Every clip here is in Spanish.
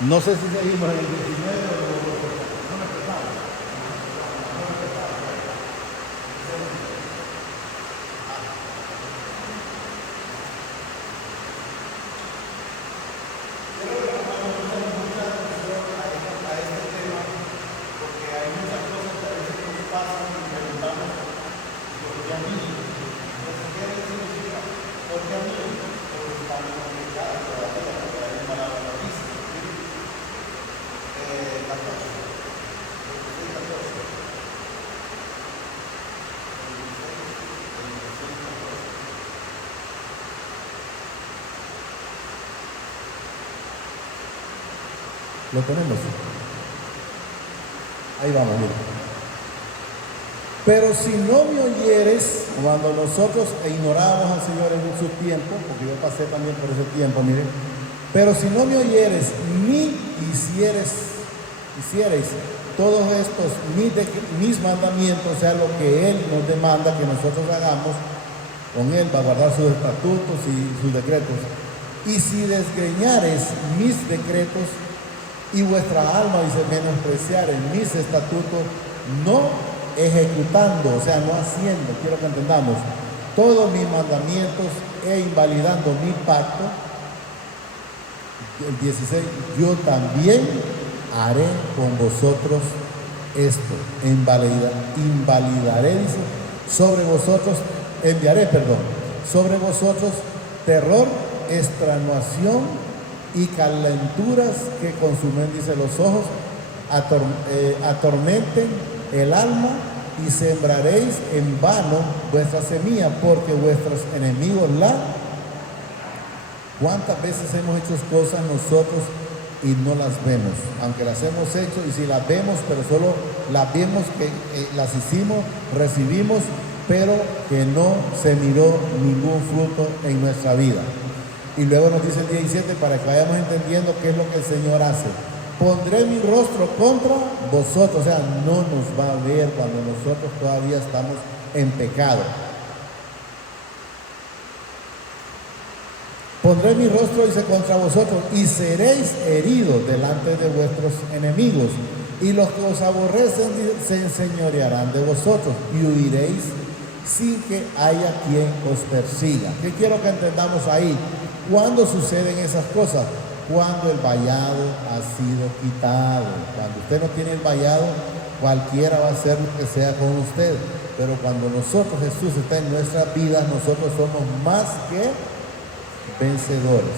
No sé si seguimos en el 19 o no empezamos. Lo tenemos. Ahí vamos, mira. Pero si no me oyeres, cuando nosotros ignorábamos al Señor en su tiempo, porque yo pasé también por ese tiempo, miren. Pero si no me oyeres, ni hicierais todos estos mis mandamientos, o sea, lo que Él nos demanda que nosotros hagamos, con Él va a guardar sus estatutos y sus decretos. Y si desgreñares mis decretos, y vuestra alma, dice, menospreciar en mis estatutos, no ejecutando, o sea, no haciendo, quiero que entendamos, todos mis mandamientos e invalidando mi pacto, el 16, yo también haré con vosotros esto, invalidaré, dice, sobre vosotros terror, extenuación y calenturas que consumen, dice, los ojos, atormenten el alma, y sembraréis en vano vuestra semilla, porque vuestros enemigos ¿Cuántas veces hemos hecho cosas nosotros y no las vemos? Aunque las hemos hecho, y si las vemos, pero solo las vemos que las hicimos, recibimos, pero que no se miró ningún fruto en nuestra vida. Y luego nos dice el 17, para que vayamos entendiendo qué es lo que el Señor hace. Pondré mi rostro contra vosotros, o sea, no nos va a ver cuando nosotros todavía estamos en pecado. Pondré mi rostro, dice, contra vosotros, y seréis heridos delante de vuestros enemigos, y los que os aborrecen se enseñorearán de vosotros, y huiréis sin que haya quien os persiga. ¿Qué quiero que entendamos ahí? ¿Cuándo suceden esas cosas? Cuando el vallado ha sido quitado. Cuando usted no tiene el vallado, cualquiera va a hacer lo que sea con usted. Pero cuando nosotros, Jesús está en nuestras vidas, nosotros somos más que vencedores.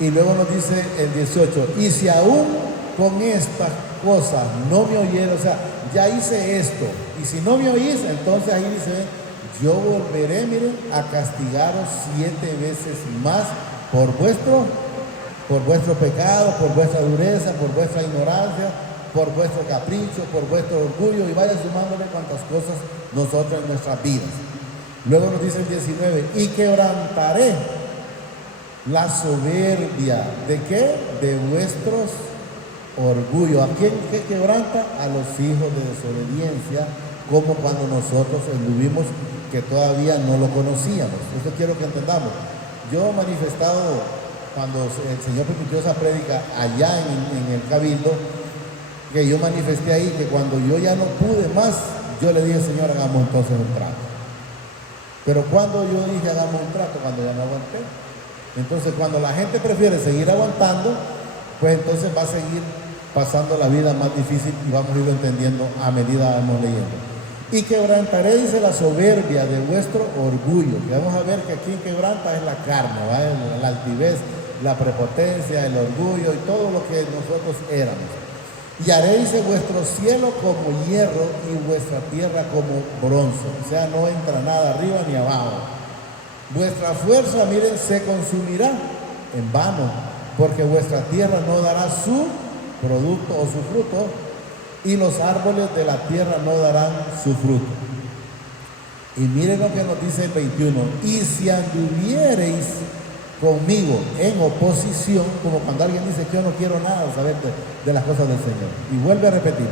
Y luego nos dice el 18, y si aún con estas cosas no me oyeron, o sea, ya hice esto, y si no me oís, entonces ahí dice, yo volveré, miren, a castigaros 7 veces más por vuestro pecado, por vuestra dureza, por vuestra ignorancia, por vuestro capricho, por vuestro orgullo, y vaya sumándole cuantas cosas nosotros en nuestras vidas. Luego nos dice el 19, y quebrantaré la soberbia, ¿de qué? De vuestros orgullos. ¿A quién que quebranta? A los hijos de desobediencia, como cuando nosotros anduvimos que todavía no lo conocíamos. Esto quiero que entendamos. Yo he manifestado, cuando el Señor permitió esa prédica allá en el Cabildo, que yo manifesté ahí que cuando yo ya no pude más, yo le dije, Señor, hagamos entonces un trato. Pero cuando yo dije hagamos un trato, cuando ya no aguanté. Entonces, cuando la gente prefiere seguir aguantando, pues entonces va a seguir pasando la vida más difícil, y vamos a irlo entendiendo a medida que vamos leyendo. Y quebrantaré, dice, la soberbia de vuestro orgullo. Y vamos a ver que aquí quebranta es la carne, ¿vale? La altivez, la prepotencia, el orgullo y todo lo que nosotros éramos. Y haréis vuestro cielo como hierro y vuestra tierra como bronce. O sea, no entra nada arriba ni abajo. Vuestra fuerza, miren, se consumirá en vano, porque vuestra tierra no dará su producto o su fruto, y los árboles de la tierra no darán su fruto. Y miren lo que nos dice el 21. Y si anduviereis conmigo en oposición, como cuando alguien dice que yo no quiero nada saber de las cosas del Señor, y vuelve a repetir,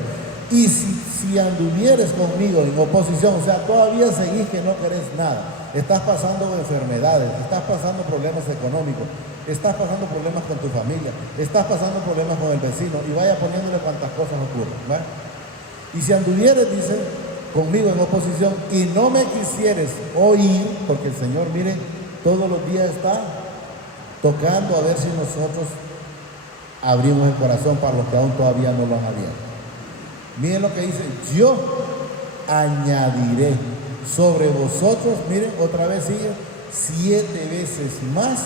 y si anduvieres conmigo en oposición, o sea, todavía seguís que no querés nada, estás pasando enfermedades, estás pasando problemas económicos, estás pasando problemas con tu familia, estás pasando problemas con el vecino, y vaya poniéndole cuantas cosas ocurren, ¿va? Y si anduvieres, dice, conmigo en oposición, y no me quisieres oír, porque el Señor, mire, todos los días está tocando a ver si nosotros abrimos el corazón para los que aún todavía no lo han abierto. Miren lo que dice, yo añadiré sobre vosotros, miren, otra vez sigue, 7 veces más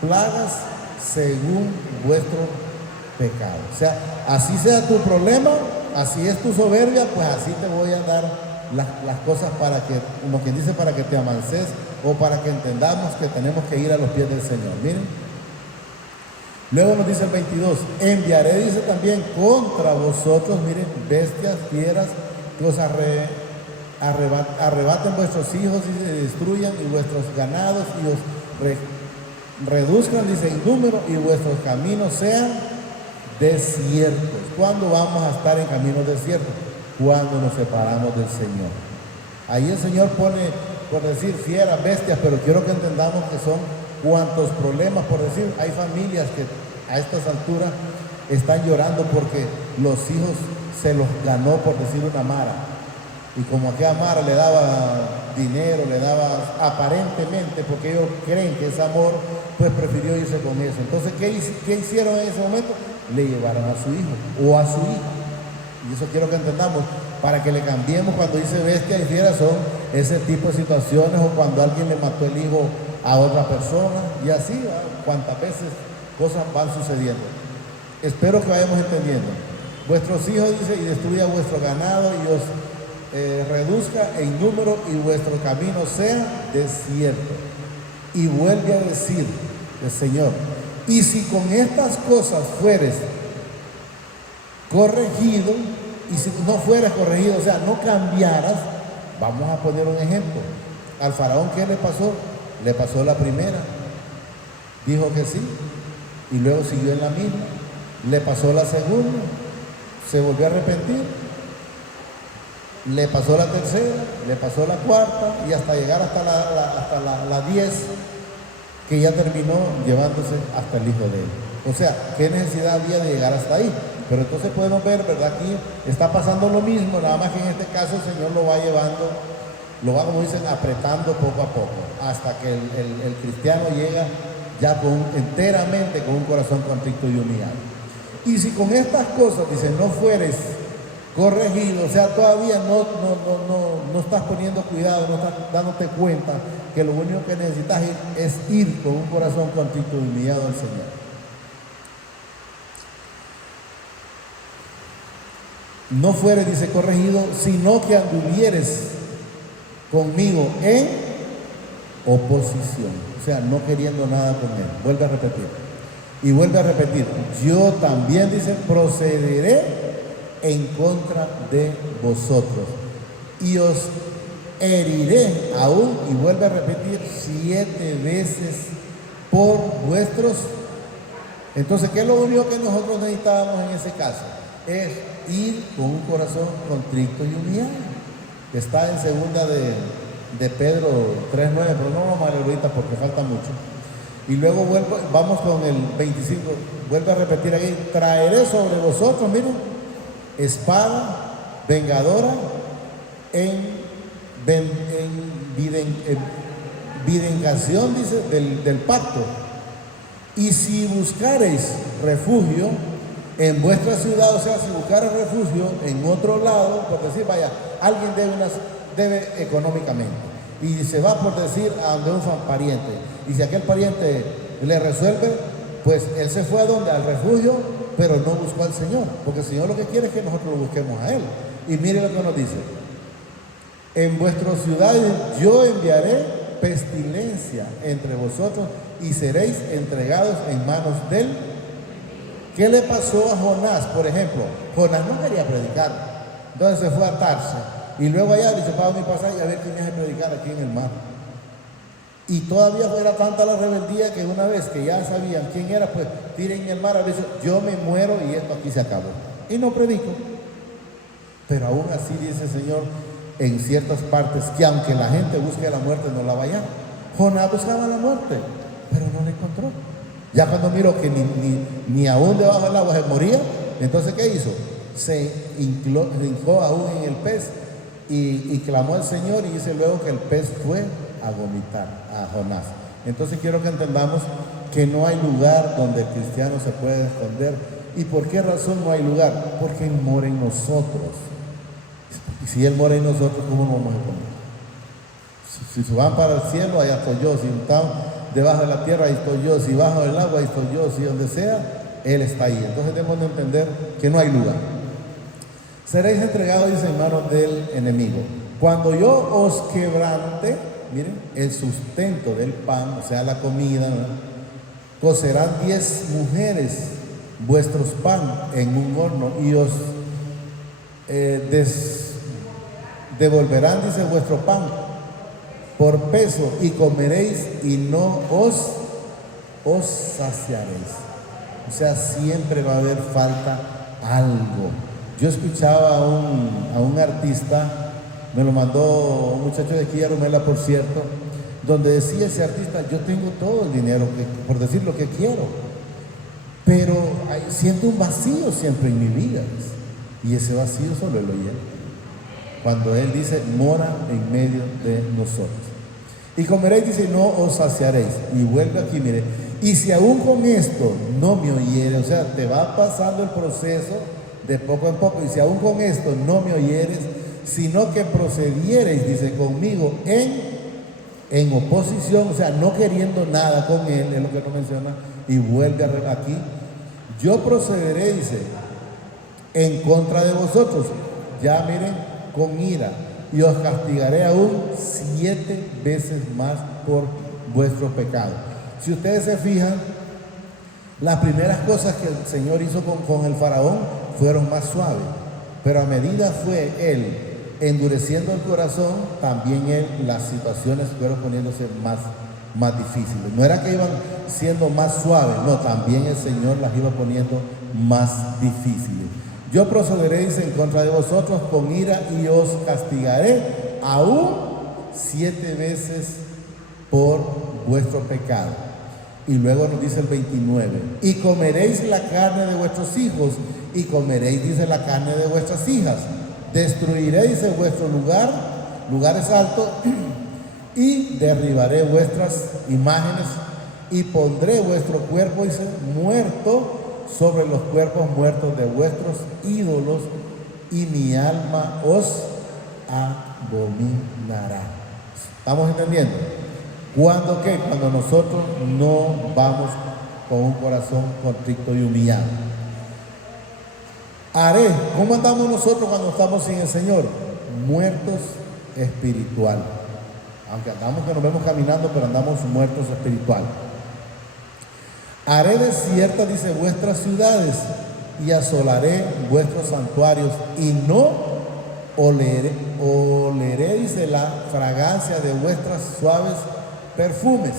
plagas según vuestro pecado. O sea, así sea tu problema, así es tu soberbia, pues así te voy a dar las cosas para que, como quien dice, para que te avances o para que entendamos que tenemos que ir a los pies del Señor. Miren, luego nos dice el 22, enviaré, dice también, contra vosotros, miren, bestias, fieras, que os arrebaten vuestros hijos y se destruyan, y vuestros ganados, y os reduzcan, dice, en número, y vuestros caminos sean desiertos. ¿Cuándo vamos a estar en caminos desiertos? Cuando nos separamos del Señor. Ahí el Señor pone, por decir, fieras, bestias, pero quiero que entendamos que son cuantos problemas, por decir, hay familias que a estas alturas están llorando porque los hijos se los ganó, por decir, una mara. Y como aquella mara le daba dinero, le daba aparentemente, porque ellos creen que es amor, pues prefirió irse con eso. Entonces, ¿qué hicieron en ese momento? Le llevaron a su hijo o a su hija. Y eso quiero que entendamos, para que le cambiemos cuando dice bestia y fiera, son ese tipo de situaciones, o cuando alguien le mató el hijo a otra persona, y así, cuantas veces cosas van sucediendo. Espero que vayamos entendiendo. Vuestros hijos, dice, y destruya vuestro ganado, y os reduzca en número, y vuestro camino sea desierto. Y vuelve a decir el Señor, y si con estas cosas fueres corregido, y si no fueras corregido, o sea, no cambiaras, vamos a poner un ejemplo. Al faraón, ¿qué le pasó? Le pasó la primera, dijo que sí, y luego siguió en la misma. Le pasó la segunda, se volvió a arrepentir. Le pasó la tercera, le pasó la cuarta, y hasta llegar hasta la 10, que ya terminó llevándose hasta el hijo de él. O sea, ¿qué necesidad había de llegar hasta ahí? Pero entonces podemos ver, ¿verdad? Aquí está pasando lo mismo, nada más que en este caso el Señor lo va llevando, lo va, como dicen, apretando poco a poco, hasta que el cristiano llega ya enteramente con un corazón contrito y humillado. Y si con estas cosas, dice, no fueres corregido, o sea, todavía no estás poniendo cuidado, no estás dándote cuenta que lo único que necesitas es ir con un corazón contrito y humillado al Señor. No fueres, dice, corregido, sino que anduvieres conmigo en oposición, o sea, no queriendo nada con él. Vuelve a repetir, y vuelve a repetir, yo también, dice, procederé en contra de vosotros, y os heriré aún, y vuelve a repetir, 7 veces por vuestros. Entonces, ¿qué es lo único que nosotros necesitábamos en ese caso? Es ir con un corazón contrito y humillado. Está en segunda de Pedro 3:9, pero no vamos a leer ahorita porque falta mucho. Y luego vamos con el 25, vuelve a repetir ahí, traeré sobre vosotros, miren, espada vengadora en vindicación, dice, del pacto. Y si buscareis refugio en vuestra ciudad, o sea, si buscareis refugio en otro lado, por decir, vaya, alguien debe económicamente, y se va, por decir, a donde un pariente, y si aquel pariente le resuelve, pues él se fue a donde, al refugio, pero no buscó al Señor, porque el Señor lo que quiere es que nosotros lo busquemos a Él. Y mire lo que nos dice: en vuestras ciudades yo enviaré pestilencia entre vosotros, y seréis entregados en manos de él. ¿Qué le pasó a Jonás, por ejemplo? Jonás no quería predicar, entonces se fue a Tarso, y luego allá dice, pago mi pasaje a ver quién me hace predicar aquí en el mar. Y todavía era tanta la rebeldía que una vez que ya sabían quién era, pues tiren en el mar, a veces yo me muero y esto aquí se acabó. Y no predico. Pero aún así dice el Señor en ciertas partes que aunque la gente busque la muerte, no la vaya. Jonás buscaba la muerte, pero no la encontró. Ya cuando miró que ni aún debajo del agua se moría, entonces ¿qué hizo? Se hincó aún en el pez y clamó al Señor, y dice luego que el pez fue a vomitar a Jonás. Entonces quiero que entendamos que no hay lugar donde el cristiano se pueda esconder. ¿Y por qué razón no hay lugar? Porque Él mora en nosotros. Y si Él mora en nosotros, ¿cómo nos vamos a esconder? Si se van para el cielo, allá estoy yo. Si están debajo de la tierra, ahí estoy yo. Si bajo del agua, ahí estoy yo. Si donde sea, Él está ahí. Entonces debemos de entender que no hay lugar. Seréis entregados, dice, en manos del enemigo. Cuando yo os quebrante, miren, el sustento del pan, o sea, la comida, ¿no? Cocerán 10 mujeres vuestros pan en un horno y os devolverán, dice, vuestro pan por peso, y comeréis y no os saciaréis. O sea, siempre va a haber falta algo. Yo escuchaba a un artista, me lo mandó un muchacho de aquí, Arumela, por cierto, donde decía ese artista: yo tengo todo el dinero, por decir lo que quiero, pero siento un vacío siempre en mi vida. Y ese vacío solo lo llena cuando Él dice: mora en medio de nosotros. Y comeréis, dice, no os saciaréis. Y vuelve aquí, mire, y si aún con esto no me oyeres, o sea, te va pasando el proceso de poco en poco, y si aún con esto no me oyeres, sino que procediereis, dice, conmigo en oposición, o sea, no queriendo nada con Él, es lo que no menciona, y vuelve aquí, yo procederé, dice, en contra de vosotros, ya miren, con ira, y os castigaré aún 7 veces más por vuestro pecado. Si ustedes se fijan, las primeras cosas que el Señor hizo con el faraón fueron más suaves, pero a medida fue Él endureciendo el corazón, también las situaciones fueron poniéndose más difíciles. No era que iban siendo más suaves, no, también el Señor las iba poniendo más difíciles. Yo procederé, dice, en contra de vosotros con ira, y os castigaré aún 7 veces por vuestro pecado. Y luego nos dice el 29, y comeréis la carne de vuestros hijos, y comeréis, dice, la carne de vuestras hijas. Destruiréis en vuestro lugares altos, y derribaré vuestras imágenes, y pondré vuestro cuerpo, dice, muerto sobre los cuerpos muertos de vuestros ídolos, y mi alma os abominará. ¿Estamos entendiendo? ¿Cuándo qué? Cuando nosotros no vamos con un corazón contrito y humillado. Haré, ¿cómo andamos nosotros cuando estamos sin el Señor? Muertos espiritual. Aunque andamos, que nos vemos caminando, pero andamos muertos espiritual. Haré desiertas, dice, vuestras ciudades, y asolaré vuestros santuarios, y no oleré, dice, la fragancia de vuestras suaves perfumes.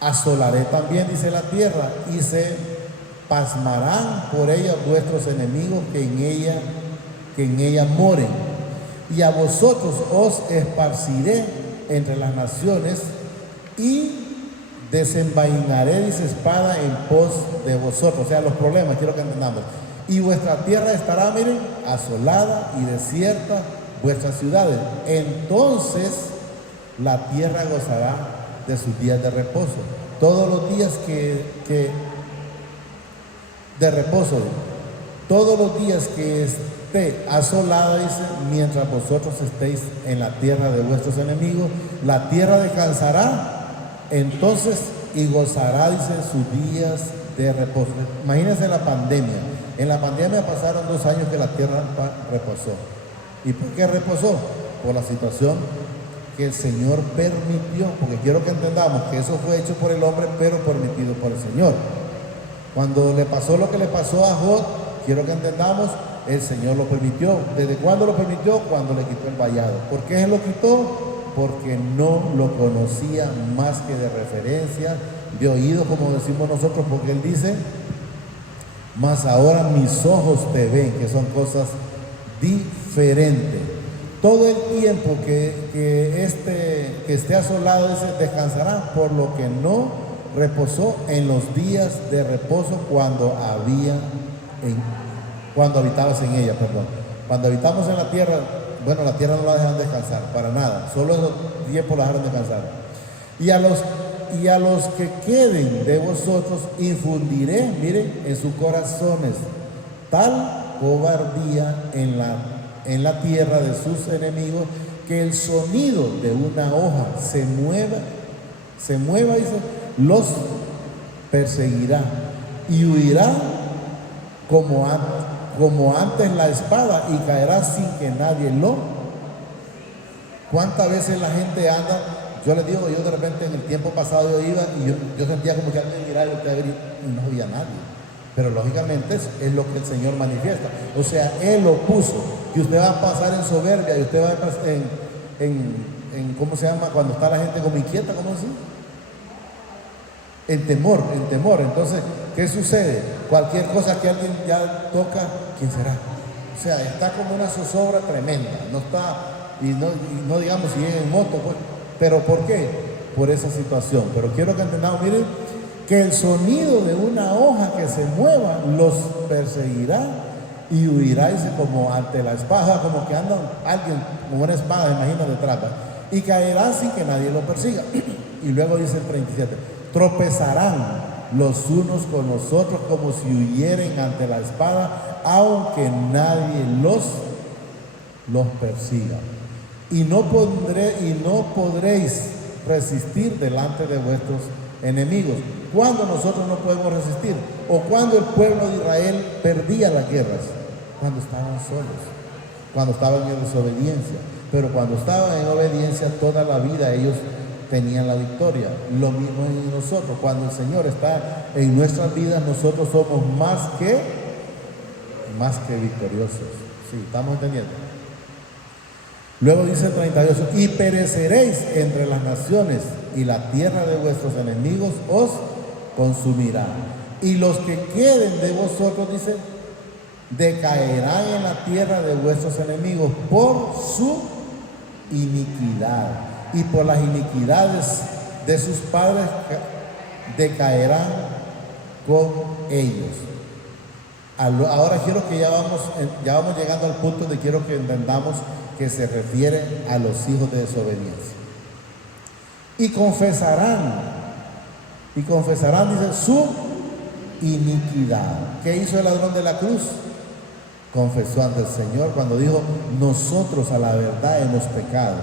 Asolaré también, dice, la tierra, y se pasmarán por ella vuestros enemigos que en ella moren. Y a vosotros os esparciré entre las naciones, y desenvainaré, dice, espada en pos de vosotros. O sea, los problemas, quiero que entendamos. Y vuestra tierra estará, miren, asolada y desierta, vuestras ciudades. Entonces la tierra gozará de sus días de reposo. Todos los días de reposo, todos los días que esté asolada, dice, mientras vosotros estéis en la tierra de vuestros enemigos, la tierra descansará entonces y gozará, dice, sus días de reposo. Imagínense la pandemia. En la pandemia pasaron 2 años que la tierra reposó. ¿Y por qué reposó? Por la situación que el Señor permitió, porque quiero que entendamos que eso fue hecho por el hombre, pero permitido por el Señor. Cuando le pasó lo que le pasó a Job, quiero que entendamos, el Señor lo permitió. ¿Desde cuándo lo permitió? Cuando le quitó el vallado. ¿Por qué se lo quitó? Porque no lo conocía más que de referencia, de oído, como decimos nosotros, porque Él dice: mas ahora mis ojos te ven, que son cosas diferentes. Todo el tiempo que esté asolado, dice, descansará, por lo que no reposó en los días de reposo cuando habitabas en ella, perdón. Cuando habitamos en la tierra, bueno, la tierra no la dejan descansar, para nada, solo los tiempos la dejan descansar. Y a los que queden de vosotros infundiré, miren, en sus corazones tal cobardía en la tierra de sus enemigos, que el sonido de una hoja se mueva, dice, los perseguirá y huirá como antes la espada y caerá sin que nadie lo. ¿Cuántas veces la gente anda? Yo les digo, yo de repente en el tiempo pasado yo iba y yo sentía como que alguien miraba y no había nadie. Pero lógicamente es lo que el Señor manifiesta. O sea, Él lo puso. Que usted va a pasar en soberbia y usted va a pasar en ¿cómo se llama? Cuando está la gente como inquieta, ¿cómo así? En temor. Entonces, ¿qué sucede? Cualquier cosa que alguien ya toca, ¿quién será? O sea, está como una zozobra tremenda. No está, y no digamos si viene en moto, pues. ¿Pero por qué? Por esa situación. Pero quiero que entendamos, miren, que el sonido de una hoja que se mueva los perseguirá y huirá, dice, como ante la espada, como que anda alguien con una espada, imagina, detrás, y caerá sin que nadie lo persiga. Y luego dice el 37, tropezarán los unos con los otros como si huyeren ante la espada, aunque nadie los persiga. Y no podréis resistir delante de vuestros enemigos. ¿Cuándo nosotros no podemos resistir? ¿O cuando el pueblo de Israel perdía las guerras? Cuando estaban solos, cuando estaban en desobediencia. Pero cuando estaban en obediencia toda la vida ellos tenían la victoria. Lo mismo en nosotros. Cuando el Señor está en nuestras vidas, nosotros somos más que victoriosos. Sí, ¿estamos entendiendo? Luego dice el 38, y pereceréis entre las naciones, y la tierra de vuestros enemigos os consumirá. Y los que queden de vosotros, dice, decaerán en la tierra de vuestros enemigos por su iniquidad. Y por las iniquidades de sus padres decaerán con ellos. Ahora quiero que ya vamos llegando al punto donde quiero que entendamos que se refiere a los hijos de desobediencia. Y confesarán, dice, su iniquidad. ¿Qué hizo el ladrón de la cruz? Confesó ante el Señor cuando dijo, nosotros a la verdad hemos pecado.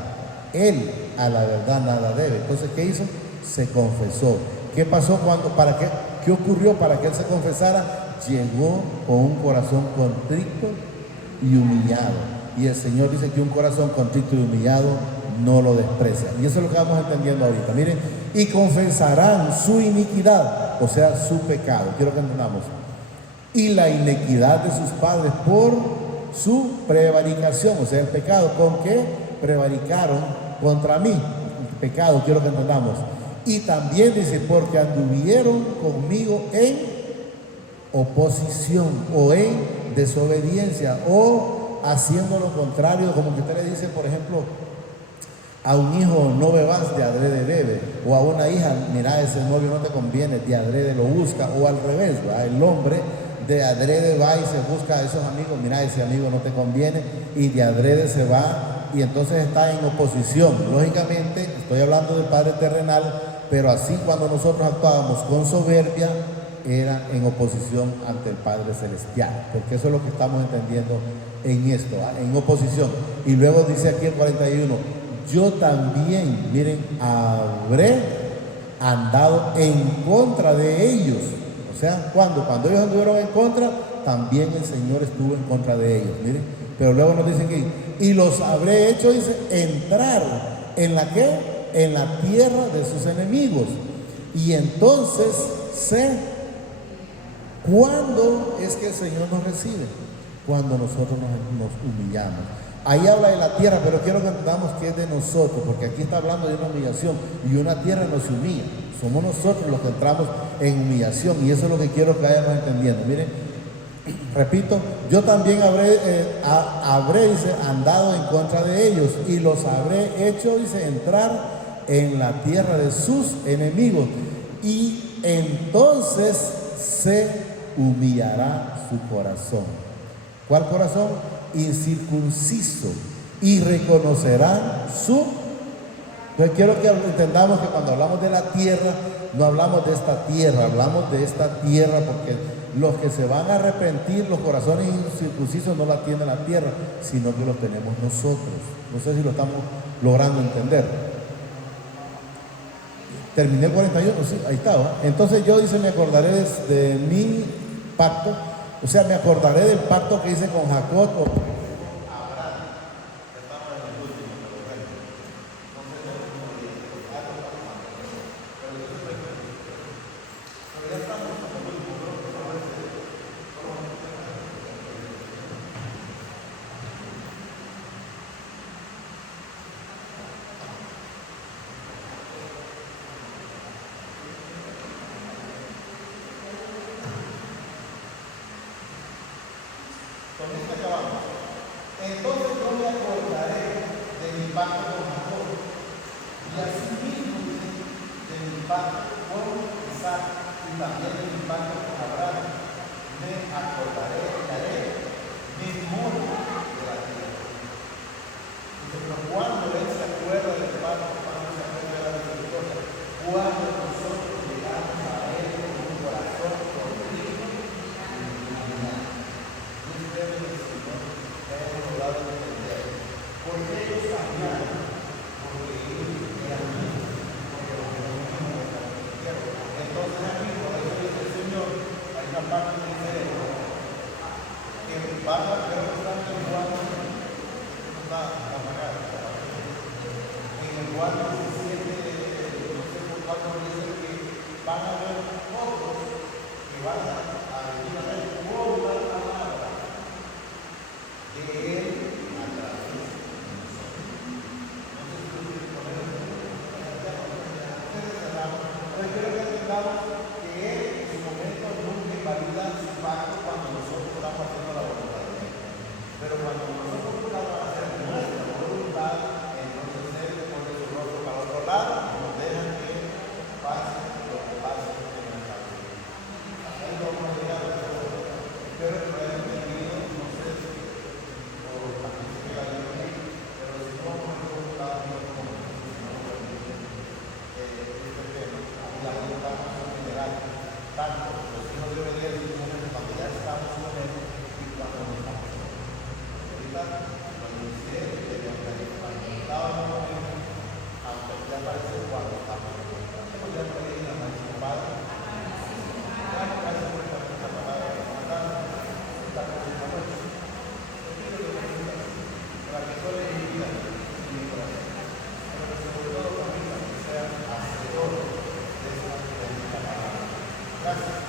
Él a la verdad nada debe. Entonces, ¿qué hizo? Se confesó. ¿Qué pasó qué ocurrió para que él se confesara? Llegó con un corazón contrito y humillado. Y el Señor dice que un corazón contrito y humillado no lo desprecia. Y eso es lo que vamos entendiendo ahorita. Miren, y confesarán su iniquidad, o sea, su pecado. Quiero que entendamos. Y la iniquidad de sus padres por su prevaricación, o sea, el pecado con que prevaricaron contra mí. El pecado, quiero que entendamos. Y también dice, porque anduvieron conmigo en oposición o en desobediencia o haciendo lo contrario, como que usted le dice, por ejemplo, a un hijo, no bebas, de adrede bebe, o a una hija, mira, ese novio no te conviene, de adrede lo busca, o al revés, ¿va? El hombre de adrede va y se busca a esos amigos, mira, ese amigo no te conviene, y de adrede se va, y entonces está en oposición. Lógicamente, estoy hablando del Padre terrenal, pero así cuando nosotros actuábamos con soberbia, era en oposición ante el Padre celestial, porque eso es lo que estamos entendiendo en esto, en oposición. Y luego dice aquí el 41, yo también, miren, habré andado en contra de ellos. O sea, cuando ellos anduvieron en contra, también el Señor estuvo en contra de ellos, miren. Pero luego nos dice aquí, y los habré hecho, dice, entrar en la ¿qué? En la tierra de sus enemigos. Y entonces ¿cuándo es que el Señor nos recibe? Cuando nosotros nos humillamos. Ahí habla de la tierra, pero quiero que entendamos que es de nosotros, porque aquí está hablando de una humillación, y una tierra nos humilla. Somos nosotros los que entramos en humillación, y eso es lo que quiero que vayamos entendiendo. Miren, repito, yo también habré, dice, andado en contra de ellos, y los habré hecho, dice, entrar en la tierra de sus enemigos. y entonces se humillará su corazón. ¿Cuál corazón? Incircunciso, y reconocerán su. Entonces quiero que entendamos que cuando hablamos de la tierra, no hablamos de esta tierra, hablamos de esta tierra porque los que se van a arrepentir, los corazones incircuncisos no la tiene la tierra, sino que los tenemos nosotros. No sé si lo estamos logrando entender. Terminé el 41, sí, ahí estaba. Entonces yo dice, me acordaré de mi pacto, o sea, me acordaré del pacto que hice con Jacob. Entonces yo me acordaré de mi pacto con Jacob y asimismo de mi pacto con Isaac y también de mi pacto con Abraham. Me acordaré y haré memoria de la tierra. Pero cuando él se acuerda del pacto, cuando se acuerda de la misericordia, cuando nosotros llegamos a él con un corazón contrito y humillado. Y ustedes, Señor, hemos logrado entender. Porque ellos cambiaron, porque ellos eran míos, porque los que no son entonces aquí, por eso dice el Señor, hay una parte que dice que van a ver bastante en Juan, está apagado. En el Juan 17, no sé por cuánto dice que van a ver otros que van a venir a ver toda la palabra de él a través de nosotros. Entonces, pero quiero que entendamos que él en su momento nunca invalida su pacto cuando nosotros estamos haciendo la voluntad de él. Pero cuando nosotros estamos haciendo nuestra voluntad, entonces él se pone su rostro para otro lado y nos deja que pase lo que pase en nuestra vida. Así es como nos diga, espero que lo hayan entendido, no sé si por la que se queda bien, pero si no, no me gusta como la voluntad en general, tanto los hijos de obediencia cuando ya estamos con él y cuando no estamos con él. Ahorita, cuando dice cuando estábamos con él, aunque ya aparece cuando estamos con él. Hemos ya pedido a nuestro Padre. Gracias por esta palabra que nos da esta próxima noche. Te pido que me ayudes para que solo en mi vida y mi corazón, pero que sobre todo conmigo, que sea hacedor de esta palabra. Gracias.